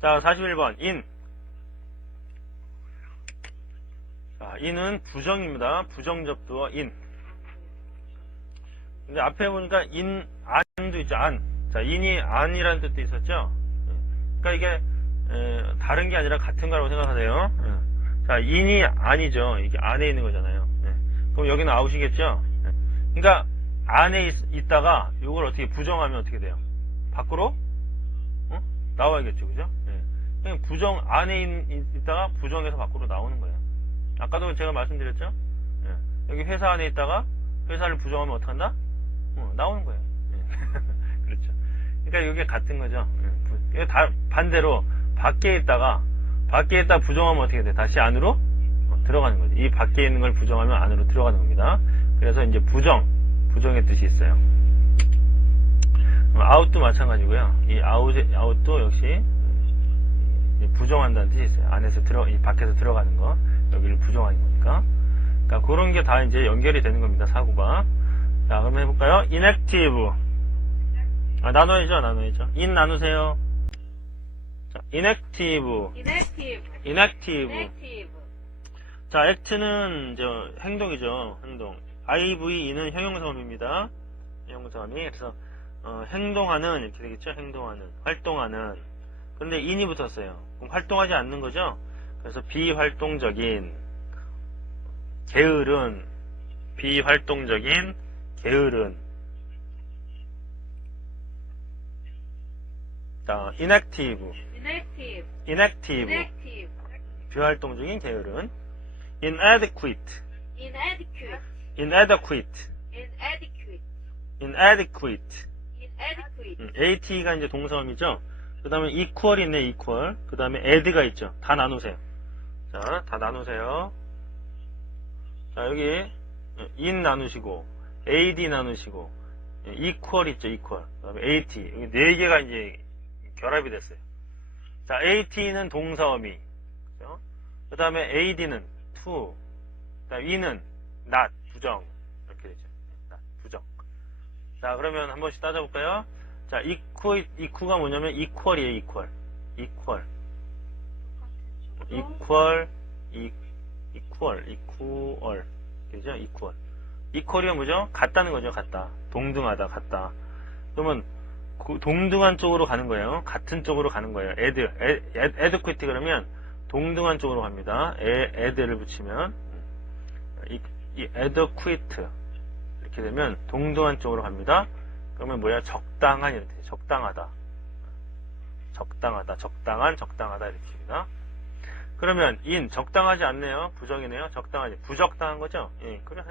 자, 41번. in. 자, in은 부정입니다. 부정접두어 in. 근데 앞에 보니까 in, an도 있죠, an. 자, in이 an이라는 뜻도 있었죠? 그러니까 이게, 다른 게 아니라 같은 거라고 생각하세요. 자, in이 an이죠. 이게 안에 있는 거잖아요. 그럼 여기는 out이겠죠? 그러니까, 안에 있다가, 이걸 어떻게 부정하면 어떻게 돼요? 밖으로? 나와야겠죠, 그죠? 그냥 부정, 안에 있다가 부정해서 밖으로 나오는 거예요. 아까도 제가 말씀드렸죠? 여기 회사 안에 있다가, 회사를 부정하면 어떡한다? 나오는 거예요. 그렇죠. 그러니까 이게 같은 거죠. 반대로 밖에 있다 부정하면 어떻게 돼? 다시 안으로 들어가는 거죠. 이 밖에 있는 걸 부정하면 안으로 들어가는 겁니다. 그래서 이제 부정의 뜻이 있어요. out도 마찬가지고요. 이 out도 역시 부정한다는 뜻이 있어요. 이 밖에서 들어가는 거, 여기를 부정하는 거니까. 그러니까 그런 게 다 이제 연결이 되는 겁니다. 사고가. 자, 그럼 해볼까요? inactive. 나눠야죠. in 나누세요. 자, inactive. 자, act는 행동이죠. 행동. IVE는 형용사음입니다. 형용사음이. 그래서, 행동하는, 이렇게 되겠죠? 행동하는. 활동하는. 그런데 in이 붙었어요. 그럼 활동하지 않는 거죠? 그래서 비활동적인, 게으른, 비활동적인, 게으른. 자, inactive. 비활동적인, 게으른. inadequate. at가 이제 동사음이죠. 그 다음에 equal이 있네, equal. 그 다음에 add가 있죠. 다 나누세요. 자, 다 나누세요. 자, 여기 in 나누시고, ad 나누시고, equal 있죠, equal. 그 다음에 at. 여기 4개가 이제 결합이 됐어요. 자, at는 동사음이. 그죠? 그 다음에 ad는 to. 그 다음에 e는 not, 부정. 이렇게 되죠. not, 부정. 자, 그러면 한 번씩 따져볼까요? 자, equ가 뭐냐면 equal이에요, equal. 그죠? equal. equal이 뭐죠? 같다는 거죠, 같다. 동등하다, 같다. 그러면 동등한 쪽으로 가는 거예요. 같은 쪽으로 가는 거예요. adequate 그러면 동등한 쪽으로 갑니다. add를 붙이면 이 adequate 이렇게 되면 동등한 쪽으로 갑니다. 그러면 뭐야? 적당한 이렇게 돼요. 적당하다, 적당하다 이렇게 됩니다. 그러면 적당하지 않네요. 부정이네요. 적당하지. 부적당한 거죠? 예, 그래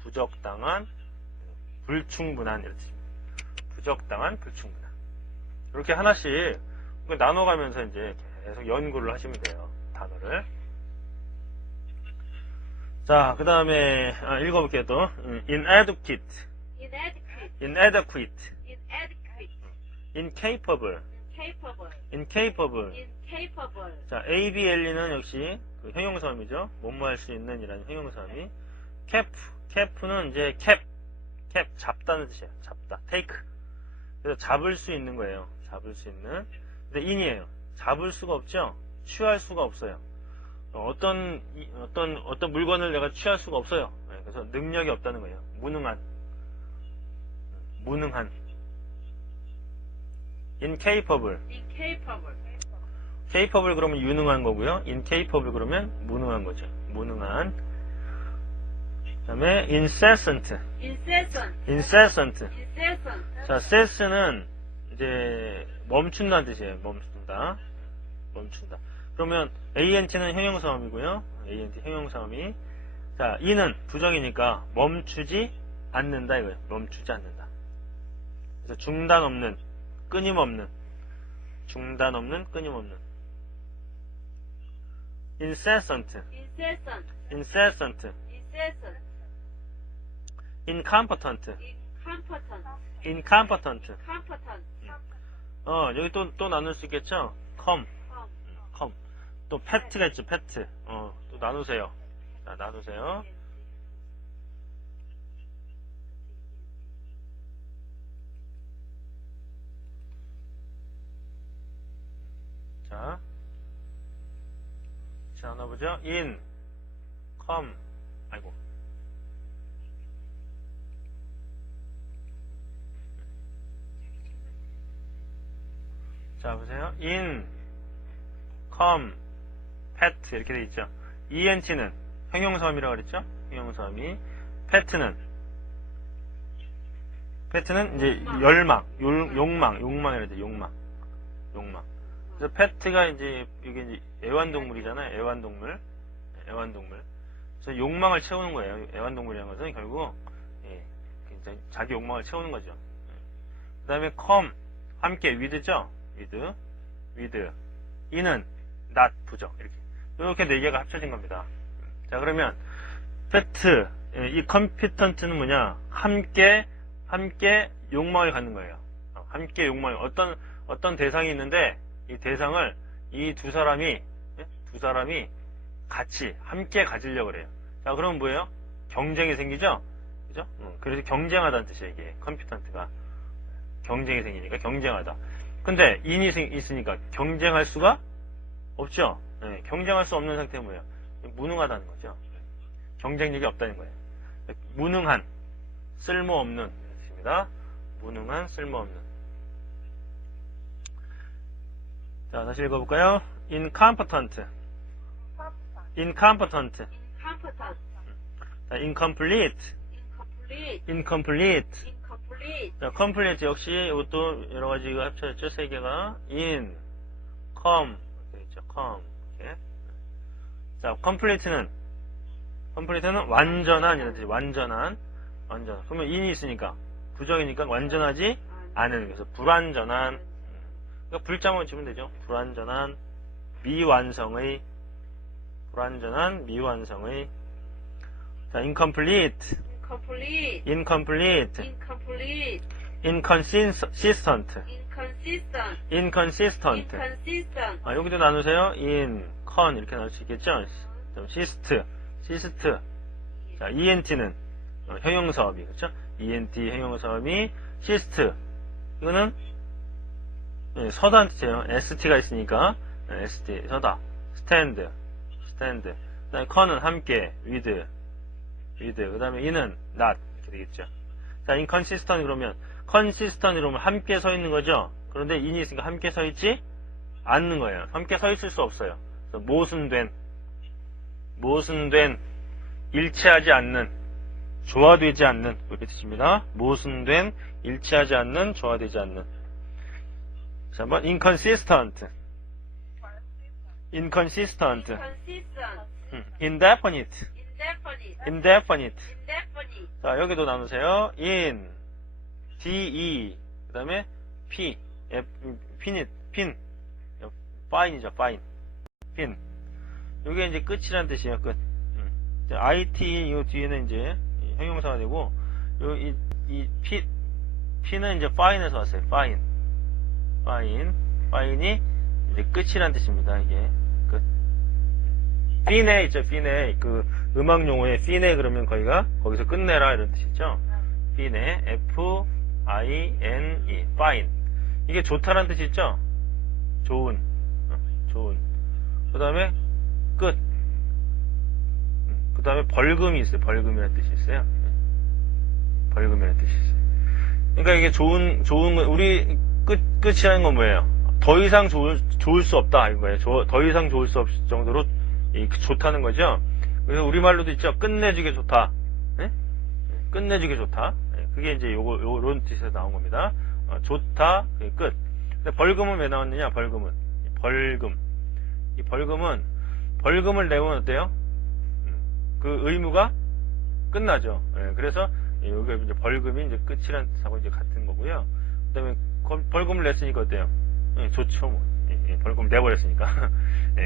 부적당한, 불충분한 이렇게 됩니다. 부적당한, 불충분한. 이렇게 하나씩 나눠가면서 이제 계속 연구를 하시면 돼요. 단어를. 자, 그 다음에 읽어볼게요 또. inadequate, incapable. 자, ABLE는 역시 그 형용사음이죠. 뭐뭐 할 수 있는 이라는 형용사음이. cap는 이제 cap 잡다는 뜻이에요. 잡다, take. 그래서 잡을 수 있는 거예요. 잡을 수 있는. 근데 in이에요. 잡을 수가 없죠. 취할 수가 없어요. 어떤 물건을 내가 취할 수가 없어요. 그래서 능력이 없다는 거예요. 무능한. incapable. capable 그러면 유능한 거고요. incapable 그러면 무능한 거죠. 무능한. 그 다음에 incessant. 자, cess는 이제 멈춘다는 뜻이에요. 멈춘다. 그러면 ant는 형용사음이고요. ant 형용사음이. 자, e는 부정이니까 멈추지 않는다 이거예요. 멈추지 않는다. 그래서 중단 없는, 끊임없는. incessant. incompetent. 여기 또 나눌 수 있겠죠? com. 또 pet가 있죠, pet. 또 나누세요. 자, 나누세요. 자, 나눠보죠. in, come, 아이고. 자, 보세요. in, come, pet 이렇게 돼 있죠. ent는 형용사음이라고 그랬죠. 형용사음이 pet는 이제 욕망이라 돼. 욕망. 그래서 pet가 이제 이게 이제 애완동물이잖아요. 애완동물. 그래서 욕망을 채우는 거예요. 애완동물이라는 것은 결국 자기 욕망을 채우는 거죠. 그 다음에 come 함께 with죠. with in은 not 부정 이렇게 네 개가 합쳐진 겁니다. 자, 그러면 pet 이 competent는 뭐냐? 함께 욕망을 갖는 거예요. 함께 욕망을 어떤 대상이 있는데 이 대상을 이 두 사람이 같이 함께 가지려고 그래요. 자, 그럼 뭐예요? 경쟁이 생기죠? 그죠? 그래서 경쟁하다는 뜻이에요, 이게. 컴피턴트가. 경쟁이 생기니까 경쟁하다. 근데 인이 있으니까 경쟁할 수가 없죠? 네, 경쟁할 수 없는 상태는 뭐예요? 무능하다는 거죠. 경쟁력이 없다는 거예요. 무능한, 쓸모없는 뜻입니다. 무능한, 쓸모없는. 자, 다시 읽어볼까요? incompetent. 자, incomplete. 자, complete 역시 이것도 여러 가지가 합쳐졌죠. 세 개가 in, come, 있죠. come. 이렇게. 자, complete는 완전한 이런 뜻이 완전한. 그러면 in이 있으니까 부정이니까 완전하지 않은. 그래서 불완전한. 그러니까 불자만 주면 되죠. 불완전한 미완성의. 자, incomplete. inconsistent. 여기도 나누세요. con 이렇게 나눌 수 있겠죠. syst. 자, ent는 형용사음이 그렇죠. ent 형용사음이 syst. 이거는 서다는 뜻이에요. st가 있으니까 st 서다. stand. 그다음에 con은 함께 with. 그 다음에 in은 not 이렇게 되겠죠. 자, inconsistent 그러면 함께 서 있는 거죠. 그런데 in이 있으니까 함께 서 있지 않는 거예요. 함께 서 있을 수 없어요. 그래서 모순된, 일치하지 않는, 조화되지 않는 이렇게 뜻입니다. 모순된, 일치하지 않는, 조화되지 않는. 자, 한번 inconsistent. indefinite. 자, 여기도 나누세요. in, de, 그 다음에 p, fine이죠. fin. 요게 이제 끝이란 뜻이에요. 끝. it 이 뒤에는 이제 형용사가 되고, 이 p는 이제 fine에서 왔어요. fine이 이제 끝이란 뜻입니다. 이게 끝. fine 있죠. fine 그 음악 용어에 fine 그러면 거기서 끝내라 이런 뜻이죠. fine, f-i-n-e, fine. 이게 좋다라는 뜻이 있죠. 좋은. 그 다음에 끝. 그 다음에 벌금이 있어요. 벌금이라는 뜻이 있어요. 그러니까 이게 좋은 거, 우리 끝이라는 건 뭐예요? 더 이상 좋을 수 없다 이거예요. 더 이상 좋을 수 없을 정도로 좋다는 거죠. 그래서 우리말로도 있죠. 끝내주게 좋다. 네? 끝내주게 좋다. 그게 이제 요런 뜻에서 나온 겁니다. 좋다, 끝. 근데 벌금은 왜 나왔느냐? 벌금은. 벌금을 내면 어때요? 그 의무가 끝나죠. 그래서 여기 이제 벌금이 이제 끝이라는 뜻하고 이제 같은 거고요. 그 다음에 벌금을 냈으니까 어때요? 좋죠, 뭐. 벌금 내버렸으니까.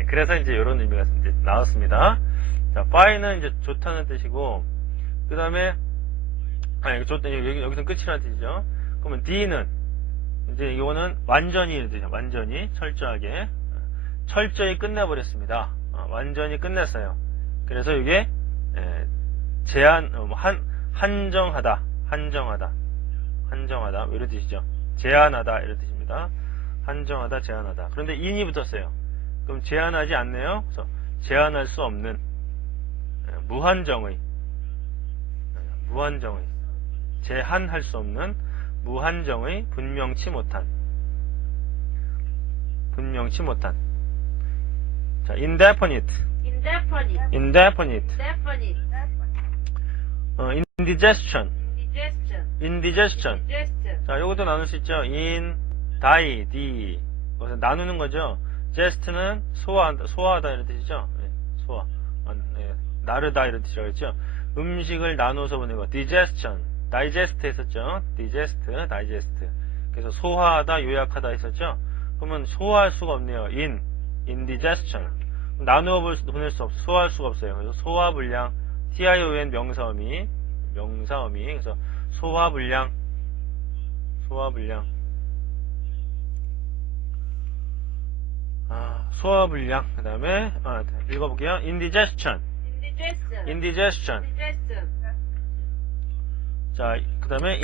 그래서 이제 이런 의미가 이제 나왔습니다. 자, fine은 이제 좋다는 뜻이고, 그 다음에, 여기서는 끝이라는 뜻이죠. 그러면 D는, 이제 이거는 완전히, 철저히 끝내버렸습니다. 완전히 끝냈어요. 그래서 이게, 한정하다. 이런 뜻이죠. 제한하다, 이런 뜻입니다. 한정하다, 제한하다. 그런데 in이 붙었어요. 그럼 제한하지 않네요. 그래서 제한할 수 없는 무한정의 제한할 수 없는 무한정의 분명치 못한 자, indefinite indigestion 자, 요것도 나눌 수 있죠. in, die, d 그래서 나누는 거죠. gest는 소화하다 이런 뜻이죠. 네, 소화 나르다 이런 뜻이라고 했죠. 음식을 나눠서 보는 거 digestion digest 했었죠. digest 그래서 소화하다 요약하다 했었죠. 그러면 소화할 수가 없네요. indigestion 나누어 보낼 수 없어. 소화할 수가 없어요. 그래서 소화불량 tion 명사어미 그래서 소화불량 그 다음에 읽어볼게요. indigestion 자, 그 다음에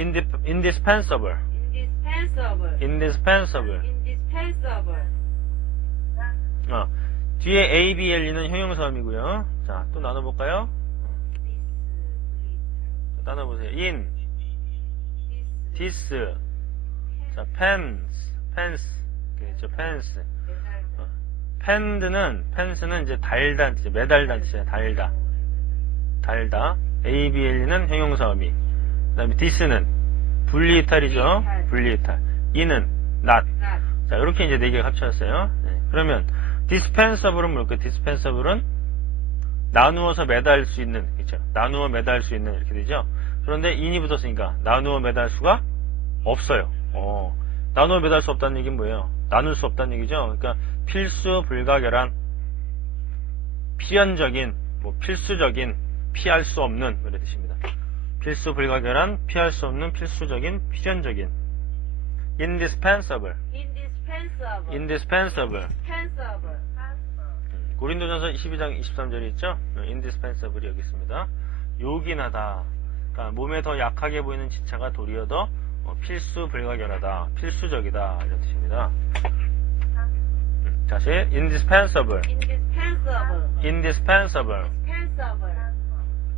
indispensable 뒤에 ABLE는 형용사음이고요. 자, 또 나눠볼까요? 나눠보세요. in, this, 자, pens, 그렇죠, pens. pens는 이제 달다, 이제 매달다는 뜻이에요. 달다. ABLE는 형용사음이. 그 다음에 this는 분리이탈이죠. 분리이탈. in은 not. 자, 이렇게 이제 4개가 합쳐졌어요. 네. 그러면 dispensable은 뭘까요? dispensable은 나누어서 매달 수 있는, 그렇죠? 나누어 매달 수 있는 이렇게 되죠. 그런데 in이 붙었으니까 나누어 매달 수가 없어요. 나누어 매달 수 없다는 얘기는 뭐예요? 나눌 수 없다는 얘기죠. 그러니까 필수 불가결한 필연적인 필수적인 피할 수 없는 이런 뜻입니다. 필수 불가결한 피할 수 없는 필수적인 필연적인 indispensable 고린도전서 12장 23절이 있죠. indispensable이 여기 있습니다. 요긴하다. 그러니까 몸에 더 약하게 보이는 지체가 도리어 더 필수 불가결하다, 필수적이다 이런 뜻입니다. 다시 indispensable.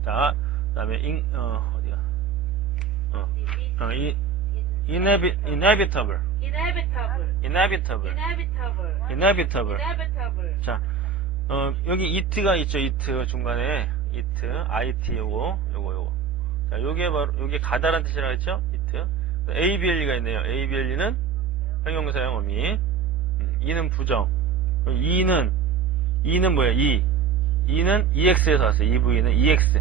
자, 그다음에 inevitable. 자, 여기 it가 있죠. it 중간에 it 요거. 자, 요게 가다란 뜻이라고 했죠. it. ABLE가 있네요. ABLE는 형용사형 어미. e는 부정. e는 뭐예요? e는 ex에서 왔어요. EV는 ex.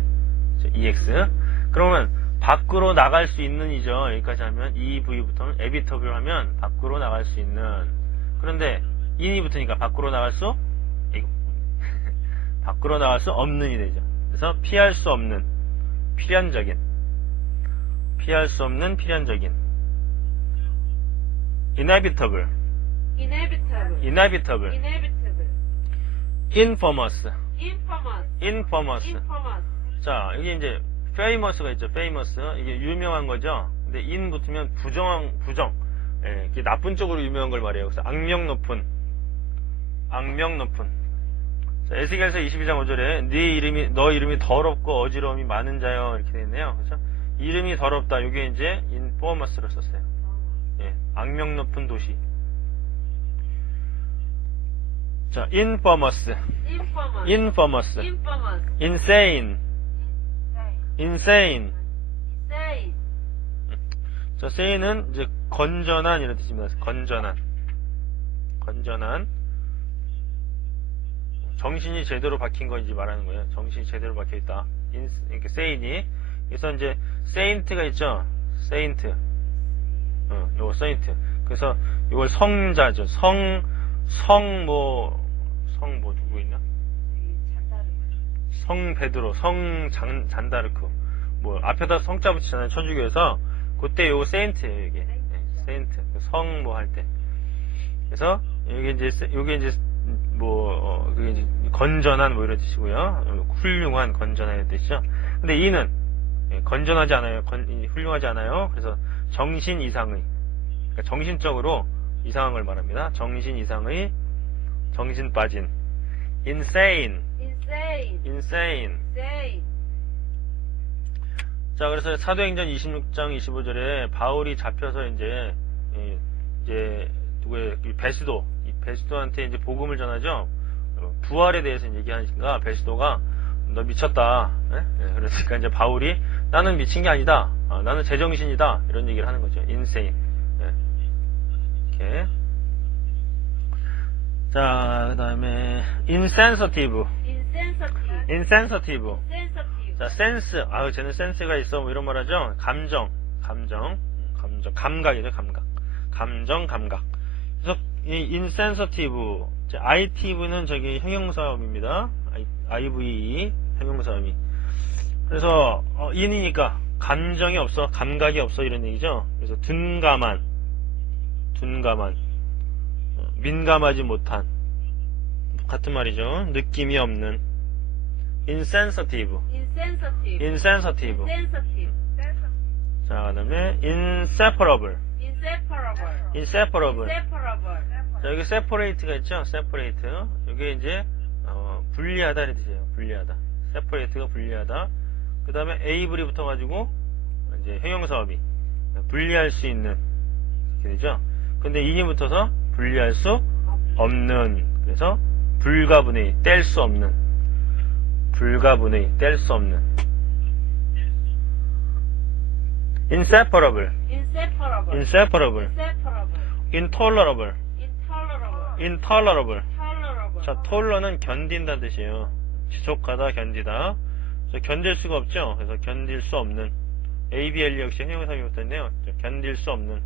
그러면 밖으로 나갈 수 있는 이죠. 여기까지 하면 EV부터는 evitable 하면 밖으로 나갈 수 있는. 그런데 in이 붙으니까 밖으로 나갈 수 없는이 되죠. 그래서 피할 수 없는 필연적인 inevitable infamous 자, 여기 이제 famous가 있죠. famous 이게 유명한 거죠. 근데 in 붙으면 부정 예, 이게 나쁜 쪽으로 유명한 걸 말해요. 그래서 악명 높은 자, 에스겔서 22장 5절에 너 이름이 더럽고 어지러움이 많은 자여 이렇게 되어 있네요. 그렇죠? 이름이 더럽다. 이게 이제 infamous로 썼어요. 예, 악명 높은 도시. 자, infamous, insane. 자, sane은 이제 건전한 이런 뜻입니다. 건전한. 정신이 제대로 박힌 건지 말하는 거예요. 정신이 제대로 박혀 있다. 이렇게 sane이. 그래서 이제 saint가 있죠. saint. 요거 saint. 그래서 이걸 성자죠. 성 누구 있나? 성 베드로, 잔다르크. 앞에다 성자 붙이잖아요. 천주교에서. 그때 요거 세인트예요, 이게. 세인트. 성 할 때. 그래서, 요게 이제, 그게 이제, 건전한 이런 뜻이고요. 훌륭한, 건전한 이런 뜻이죠. 근데 이는, 건전하지 않아요. 훌륭하지 않아요. 그래서, 정신 이상의. 그러니까 정신적으로 이상한 걸 말합니다. 정신 이상의 정신 빠진 insane. insane. 자, 그래서 사도행전 26장 25절에 바울이 잡혀서 이제 누구의 베스도, 이 베스도한테 이제 복음을 전하죠. 부활에 대해서 얘기하니까 베스도가 너 미쳤다. 그러니까 이제 바울이 나는 미친 게 아니다. 나는 제정신이다. 이런 얘기를 하는 거죠. insane. 이렇게. 자, 그 다음에 insensitive. 자, 센스. 쟤는 센스가 있어. 뭐 이런 말 하죠. 감정. 감각이죠, 감각. 감각. 그래서 이 insensitive. ITV는 저기 형용사음입니다. IVE 형용사음이. 그래서 인이니까 감정이 없어, 감각이 없어 이런 얘기죠. 그래서 둔감한, 민감하지 못한, 같은 말이죠. 느낌이 없는. insensitive. 자, 그 다음에 inseparable. 자, 여기 separate가 있죠. separate. 여기 이제 분리하다 이렇게 되죠. 분리하다. separate가 분리하다. 그 다음에 able이 붙어가지고 이제 형용사업이 분리할 수 있는 이렇게 되죠. 근데 in이 붙어서 분리할 수 없는. 그래서 불가분의, 뗄 수 없는. inseparable. intolerable. 자, toler는 견딘다는 뜻이에요. 지속하다, 견디다. 그래서 견딜 수가 없죠. 그래서 견딜 수 없는. ABL 역시 형용사이 붙었네요. 견딜 수 없는.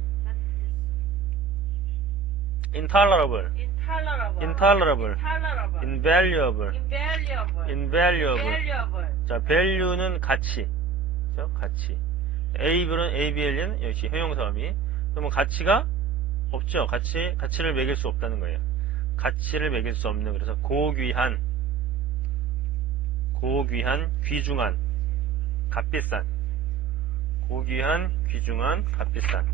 intolerable. invaluable. 자, value는 가치. 그렇죠? 가치. ABL은 역시 형용사음이. 그러면 가치가 없죠. 가치를 매길 수 없다는 거예요. 가치를 매길 수 없는. 그래서 고귀한, 귀중한, 값비싼. 고귀한, 귀중한, 값비싼.